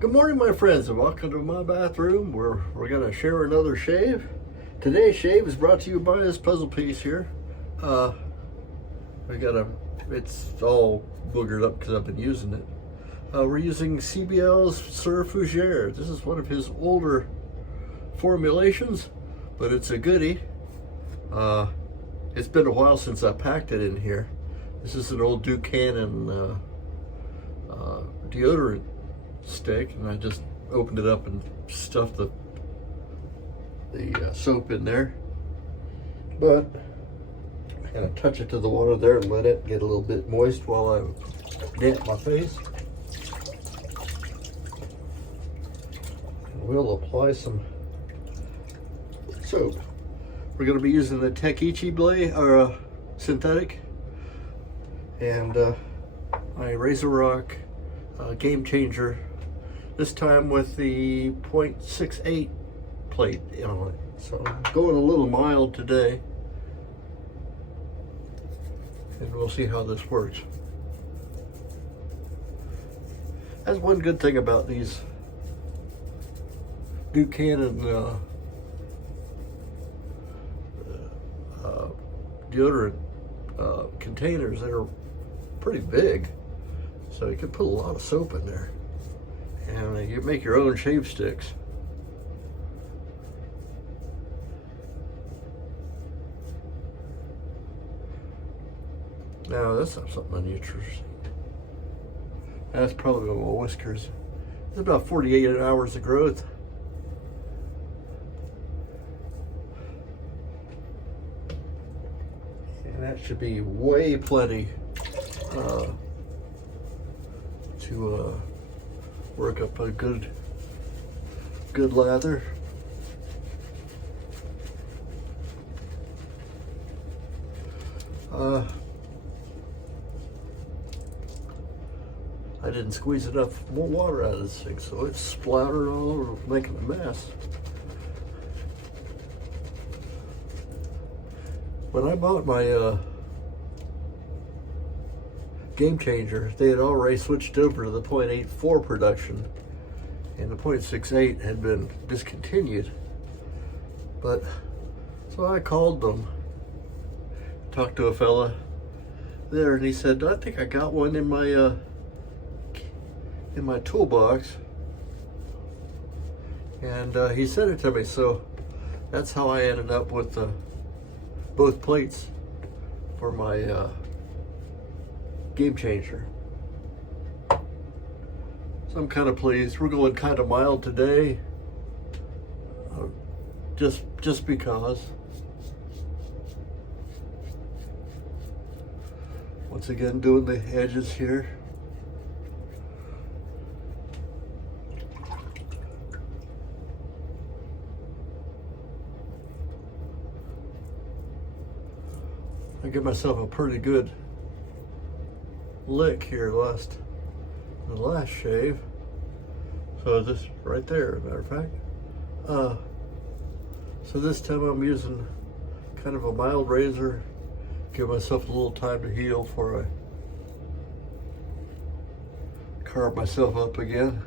Good morning, my friends, and welcome to my bathroom where we're going to share another shave. Today's shave is brought to you by this puzzle piece here. It's all boogered up because I've been using it. We're using CBL's Sir Fougere. This is one of his older formulations, but it's a goodie. It's been a while since I packed it in here. This is an old Duke Cannon deodorant stick, and I just opened it up and stuffed the soap in there. But I'm gonna touch it to the water there and let it get a little bit moist while I damp my face. And we'll apply some soap. We're gonna be using the Tekichi blade or synthetic, and my RazoRock Game Changer. This time with the 0.68 plate on it. So I'm going a little mild today, and we'll see how this works. That's one good thing about these Duke Cannon deodorant containers that are pretty big, so you can put a lot of soap in there. And you make your own shave sticks. Now that's not something unusual. That's probably my whiskers. It's about 48 hours of growth. And that should be way plenty to work up a good lather. I didn't squeeze enough more water out of this thing, so it's splattered all over, making a mess. When I bought my Game Changer, they had already switched over to the 0.84 production, and the 0.68 had been discontinued. But so I called them, talked to a fella there, and he said, I think I got one in my toolbox, and he sent it to me. So that's how I ended up with both plates for my Game Changer. So I'm kind of pleased. We're going kind of mild today, just because. Once again, doing the edges here. I give myself a pretty good lick here the last shave. So this right there, as a matter of fact. So this time I'm using kind of a mild razor, give myself a little time to heal before I carve myself up again.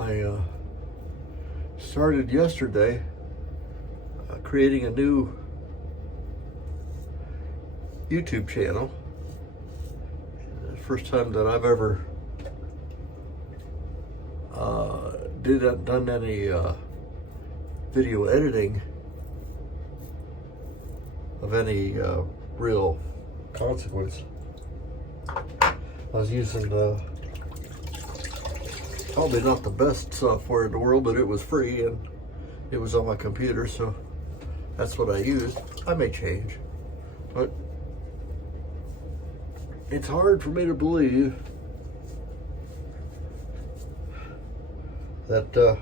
I started yesterday creating a new YouTube channel. The first time that I've ever done any video editing of any real consequence. I was using probably not the best software in the world, but it was free and it was on my computer, so that's what I used. I may change, but it's hard for me to believe that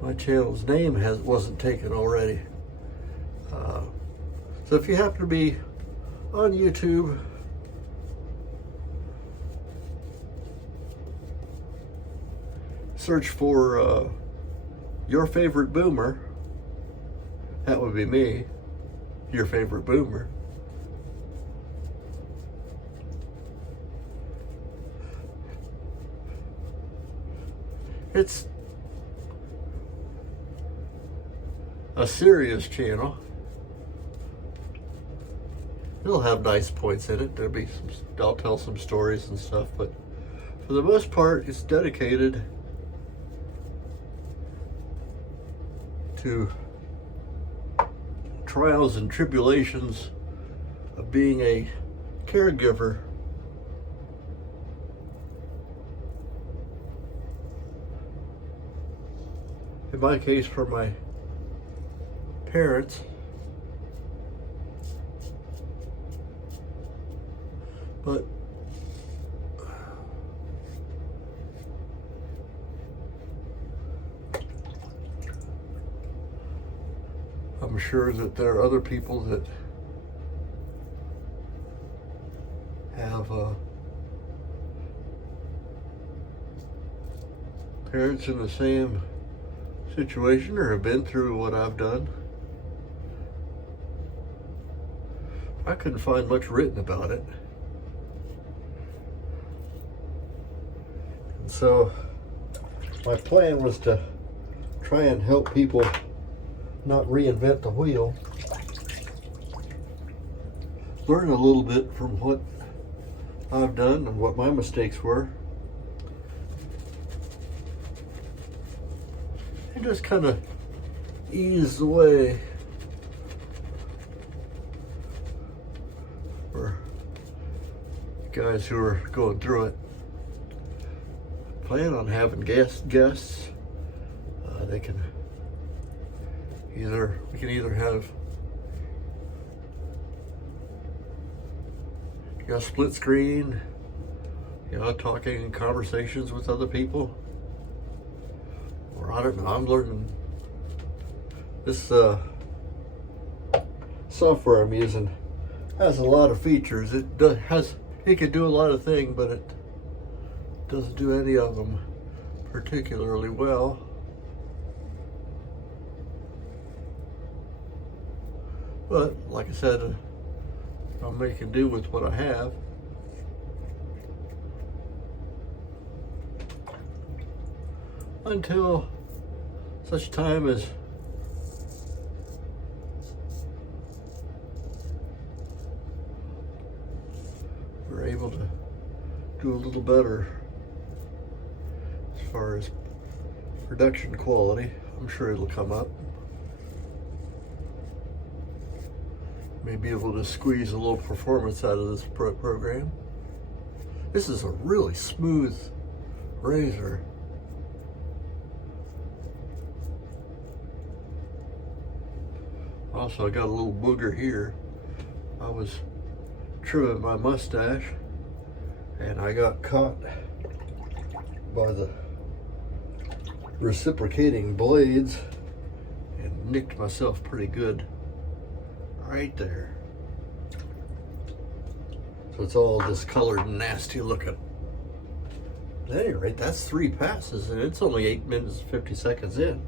my channel's name wasn't taken already. So if you happen to be on YouTube search for your favorite boomer. That would be me, your favorite boomer. It's a serious channel. It'll have nice points in it. There'll be some, I'll tell some stories and stuff, but for the most part, it's dedicated to trials and tribulations of being a caregiver. In my case, for my parents. But I'm sure that there are other people that have parents in the same situation or have been through what I've done. I couldn't find much written about it. And so my plan was to try and help people not reinvent the wheel. Learn a little bit from what I've done and what my mistakes were. And just kind of ease the way for guys who are going through it. Plan on having guests. We can either have split screen, talking and conversations with other people. Or I don't know, I'm learning this software I'm using has a lot of features. It can do a lot of things, but it doesn't do any of them particularly well. But like I said, I'm making do with what I have. Until such time as we're able to do a little better as far as production quality. I'm sure it'll come up. May be able to squeeze a little performance out of this program. This is a really smooth razor. Also, I got a little booger here. I was trimming my mustache and I got caught by the reciprocating blades and nicked myself pretty good right there. So it's all discolored and nasty looking. At any rate, that's 3 passes and it's only 8 minutes and 50 seconds in.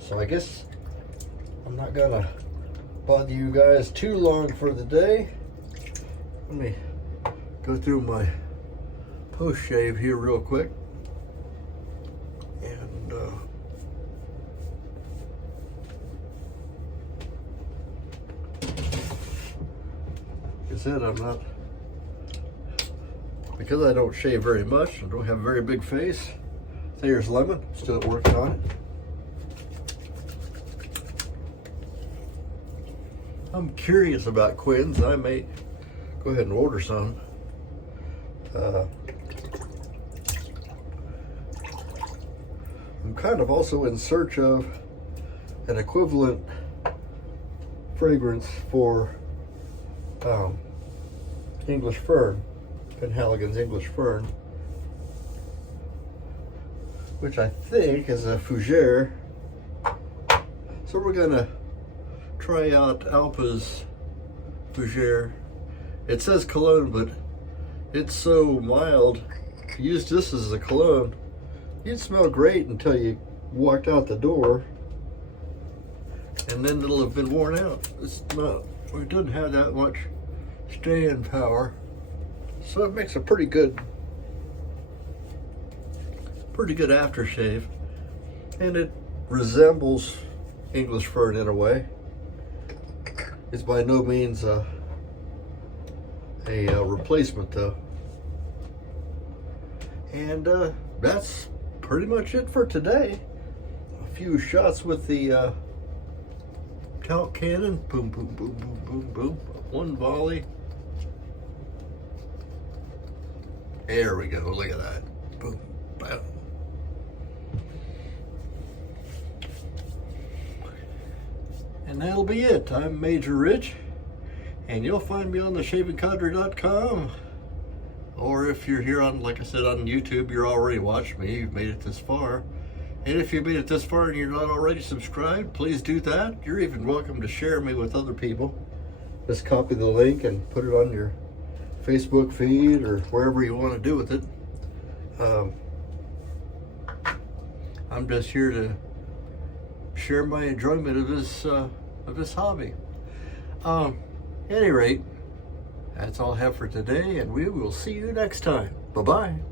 So I guess I'm not gonna bother you guys too long for the day. Let me go through my post shave here real quick. And like I said, because I don't shave very much, I don't have a very big face. Thayer's Lemon, still working on it. I'm curious about Quinn's. I may go ahead and order some. I'm kind of also in search of an equivalent fragrance for English Fern, Penhaligon's English Fern, which I think is a fougere. So we're gonna try out Alpa's fougere. It says cologne, but it's so mild used this as a cologne. You'd smell great until you walked out the door, and then it'll have been worn out. It's not, it doesn't have that much staying power, so it makes a pretty good aftershave, and it resembles English Fern in a way. It's by no means a replacement though. And that's pretty much it for today. A few shots with the talc cannon. Boom, boom, boom, boom, boom, boom. One volley. There we go. Look at that. Boom, bam. And that'll be it. I'm Major Rich, and you'll find me on theshavingcadre.com. Or if you're here on, like I said, on YouTube, you're already watching me. You've made it this far. And if you made it this far and you're not already subscribed, please do that. You're even welcome to share me with other people. Just copy the link and put it on your Facebook feed or wherever you want to do with it. I'm just here to share my enjoyment of this hobby. At any rate, that's all I have for today, and we will see you next time. Bye-bye.